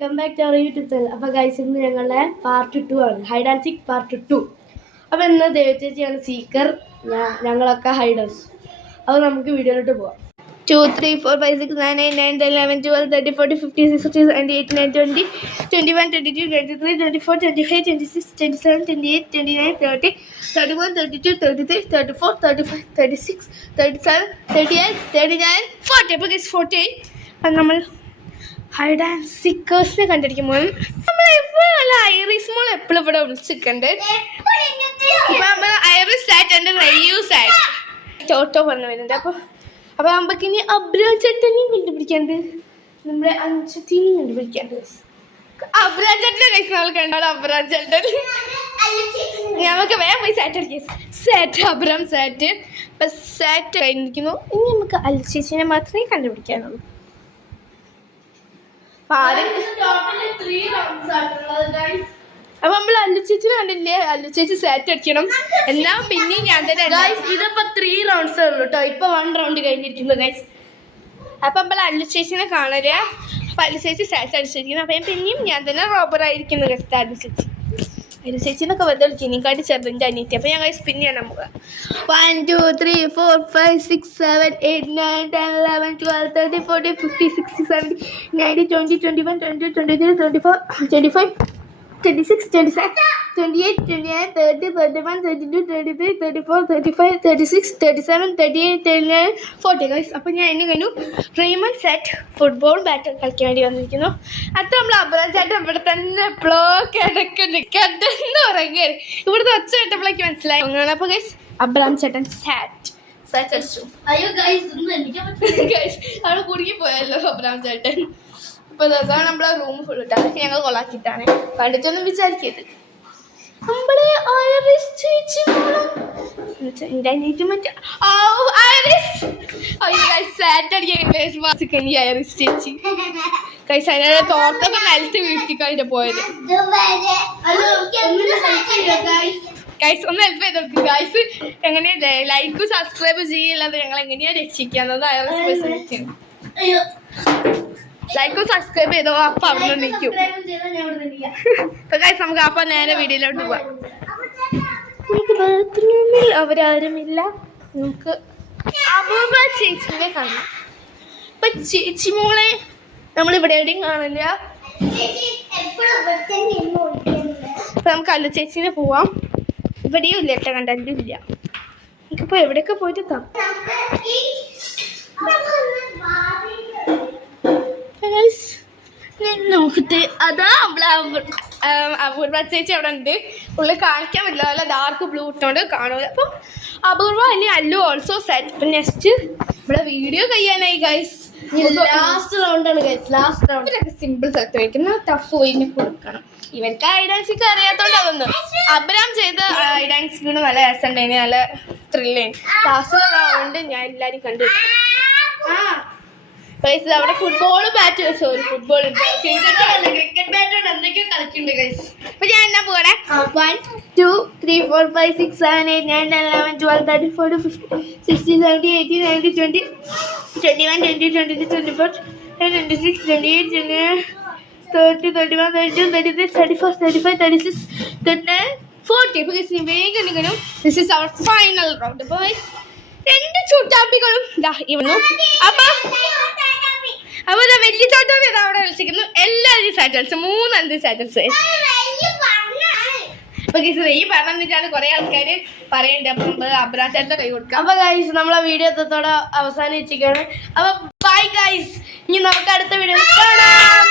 Welcome back to our YouTube channel. അപ്പോൾ guys ഇന്ന് ഞങ്ങളുടെ പാർട്ട് 2 ആണ്, ഹൈഡ് ആൻഡ് സീക്ക് പാർട്ട് 2. അപ്പോൾ ഇന്ന് ദേവചേച്ചിയാണ് സീക്കർ, ഞങ്ങളൊക്കെ ഹൈഡേഴ്സ്. അപ്പോൾ നമുക്ക് വീഡിയോയിലോട്ട് പോവാം. 2, 3, 4, 5, 6, 7, 8, 9, 10, 11, 12, 13, 14, 15, 16, 17, 18, 19, 20, 21, 22, 23, 24, 25, 26, 27, 28, 29, 30, 31, 32, 33, 34, 35, 36, 37, 38, 39, 40. അപ്പോൾ ഗൈസ് 48 അത് നമ്മൾ ഹൈഡ് ആൻഡ് സീക്കേഴ്സിനെ കണ്ടിരിക്കുമ്പോൾ നമ്മളെപ്പോഴും നല്ല ഐറിസ് മോൾ എപ്പോഴും ഇവിടെ വിളിച്ചിട്ടുണ്ട്. അപ്പം നമ്മൾ ഐറിസ് സാറ്റ് ഉണ്ട്, റെയ്യൂ സാറ്റ് ടോട്ടോ പറഞ്ഞു വരുന്നുണ്ട്. അപ്പോൾ നമുക്ക് ഇനി അബ്രാം ചേട്ടനെയും കണ്ടുപിടിക്കാണ്ട്, നമ്മുടെ അഞ്ചത്തിനെയും കണ്ടുപിടിക്കാണ്ട്. അബ്രാം ചേട്ടനെ കഴിച്ച് നമ്മൾ കണ്ടാലോ? അബ്രാം ചേട്ടൻ നമുക്ക് വേഗം പോയി സാറ്റ് അടിക്കാം. സാറ്റ് അബ്രാം സാറ്റ് അപ്പം സാറ്റ് കഴിഞ്ഞിരിക്കുന്നു. ഇനി നമുക്ക് അൽച്ചേച്ചിനെ മാത്രമേ കണ്ടുപിടിക്കാനുള്ളൂ. അപ്പൊ നമ്മൾ അല്ലുച്ചേച്ചിനെ കണ്ടില്ലേ? അല്ലുച്ചേച്ചി സെറ്റ് അടിക്കണം എന്നാ പിന്നെയും ഞാൻ തന്നെ. ഇതിപ്പോ 3 റൗണ്ട്സേ ഉള്ളൂ കേട്ടോ. ഇപ്പൊ 1 റൗണ്ട് കഴിഞ്ഞിരിക്കുന്നു ഗൈസ്. അപ്പൊ നമ്മൾ അല്ലുച്ചേച്ചിനെ കാണരുക. അപ്പൊ അല്ലുച്ചേച്ചി സെറ്റ് അടിച്ചിരിക്കുന്നു. അപ്പൊ പിന്നെയും ഞാൻ തന്നെ റോബറായിരിക്കുന്നു ഗൈസ്. അല്ലുച്ചേച്ചി അല്ലുച്ചേച്ചിന്നൊക്കെ വെറുതെ വിളിച്ചിനെക്കാട്ടി ചെറുതിൻ്റെ അനിയത്തി. അപ്പൊ ഞാൻ ഗൈസ് പിന്നെയാണ് നമുക്ക് 1, 2, 3, 4, 5, 6, 7, 8, 9, 10, 11, 12, 13, 14, 15, 16, 17, 19, 20, 21, 22, 23, 24, 25, 26, 27, 28, 29, 30, 31, 32, 33, 34, 35, 36, 37, 38, 39, 40 ഗൈസ്. അപ്പോൾ ഞാൻ എന്നെ കഴിഞ്ഞു. റെയ്മൺ സെറ്റ് ഫുട്ബോൾ ബാറ്റ് കളിക്കാൻ വേണ്ടി വന്നിരിക്കുന്നു. അത് നമ്മൾ അബ്രാം ചേട്ടൻ ഇവിടെ തന്നെ എപ്പോഴോ കിടന്ന് ഉറങ്ങി. ഇവിടുത്തെ ഒച്ച കേട്ടപ്പോഴേക്ക് മനസ്സിലായി. അപ്പോൾ ഗൈസ് അബ്രാം ചേട്ടൻ സാറ്റ് അടിച്ചു. അയ്യോ ഗൈസ് ഗൈസ് അവിടെ കുടുങ്ങി പോയല്ലോ അബ്രാം ചേട്ടൻ. അപ്പോൾ അതാണ് നമ്മളെ റൂം ഫുൾ ഇട്ടാ ഞങ്ങൾ കൊളാക്കിയിട്ടാണ്. കണ്ടിട്ടൊന്നും വിചാരിക്കരുത്. നമ്മളെ ഐറിസ് ചേച്ചി ഐറിസ് ചേച്ചി കൈസ് അതിനെ തോർത്തൊക്കെ നിലത്ത് വീഴ്ത്തിക്കായിട്ട് പോയത്. ഗൈസ് ഒന്ന് ഹെൽപ്പ് ചെയ്ത് കൊടുക്കും ഗൈസ്. എങ്ങനെയാ ലൈക്ക് സബ്സ്ക്രൈബ് ചെയ്യില്ലാതെ ഞങ്ങൾ എങ്ങനെയാ രക്ഷിക്കുന്നത്? ഐറിസ് ലൈക്കും സബ്സ്ക്രൈബ് ചെയ്തോ. അപ്പൊ അവിടെ നിൽക്കും. ഗൈസ് നമുക്ക് അപ്പൊ നേരെ വീഡിയോയിലോട്ട് പോവാം. നമുക്ക് ബാത്റൂമിൽ അവരാരുമില്ല. നമുക്ക് അപൂർവ ചേച്ചിനെ കാണാം. അപ്പൊ ചേച്ചി മോളെ നമ്മളിവിടെ എവിടെയും കാണില്ല. അപ്പൊ നമുക്ക് അല്ല ചേച്ചിനെ പോവാം. ഇവിടെയും ഇല്ല കേട്ടോ, കണ്ടും ഇല്ല. നമുക്കിപ്പോ എവിടെയൊക്കെ പോയിട്ട് നോക്കട്ടെ. അതാ അപൂർവ ചേച്ചി അവിടെ ഉണ്ട്. പുള്ളി കാണിക്കാൻ പറ്റില്ല, നല്ല ഡാർക്ക് ബ്ലൂ ഇട്ടോണ്ട് കാണൂല. അപ്പം അപൂർവ ഇനി അല്ലു ഓൾസോ സെറ്റ്. ഇപ്പം നെക്സ്റ്റ് ഇവിടെ വീഡിയോ കഴിയാനായി ഗൈസ്. ലാസ്റ്റ് റൗണ്ടാണ് guys. Last round simple set വയ്ക്കുന്ന ടഫ് പോയിന് കൊടുക്കണം. ഇവർക്ക് ഐഡാൻസിക്ക് അറിയാത്തോണ്ട് അതൊന്നും. അബ്രാം ചെയ്ത് ഐഡാൻസിക്ക് നല്ല രസമുണ്ടായിന്, നല്ല ത്രില്ലേന്. ലാസ്റ്റ് റൗണ്ട് ഞാൻ എല്ലാവരും കണ്ടു. ഗൈസ് അവിടെ football bat, sorry football cricket bat എന്തൊക്കെയോ കളിക്കുന്നുണ്ട് ഗൈസ്. അപ്പൊ ഞാൻ എന്നാ പോകണേ. 1, 2, 3, 4, 5, 6, 7, 8, 9, 10, 11, 12, 13, 14, 15, 16, 17, 18, 19, 20, 21, 22, 23, 24, 26, 28, 29, 30, 31, 32, 33, 34, 35, 36, 39, 40. അപ്പൊ ഗൈസ് വേഗം നിൽക്കണം. This is our final round. അപ്പൊ ഗൈസ് 2 ചൂട്ടാപ്പികളും ഇവന്നു. അപ്പൊ വലിയ ചോട്ടാപ്പി അതാ അവിടെ വിളിച്ചിരിക്കുന്നു. എല്ലാവരും സാറ്റൽസ് 3 സാറ്റൽസ്. അപ്പൊ ഗൈസ് ഈ പറഞ്ഞിട്ടാണ് കുറെ ആൾക്കാര് പറയണ്ട്. അപ്പൊ അബ്രാം ചേട്ടന്റെ കൈ കൊടുക്കാം. അപ്പൊ ഗൈസ് നമ്മളെ വീഡിയോ എത്രത്തോടെ അവസാനിച്ചിരിക്കുകയാണ്. അപ്പൊ ബൈ ഗൈസ്. ഇനി നമുക്ക് അടുത്ത വീഡിയോ കാണാം.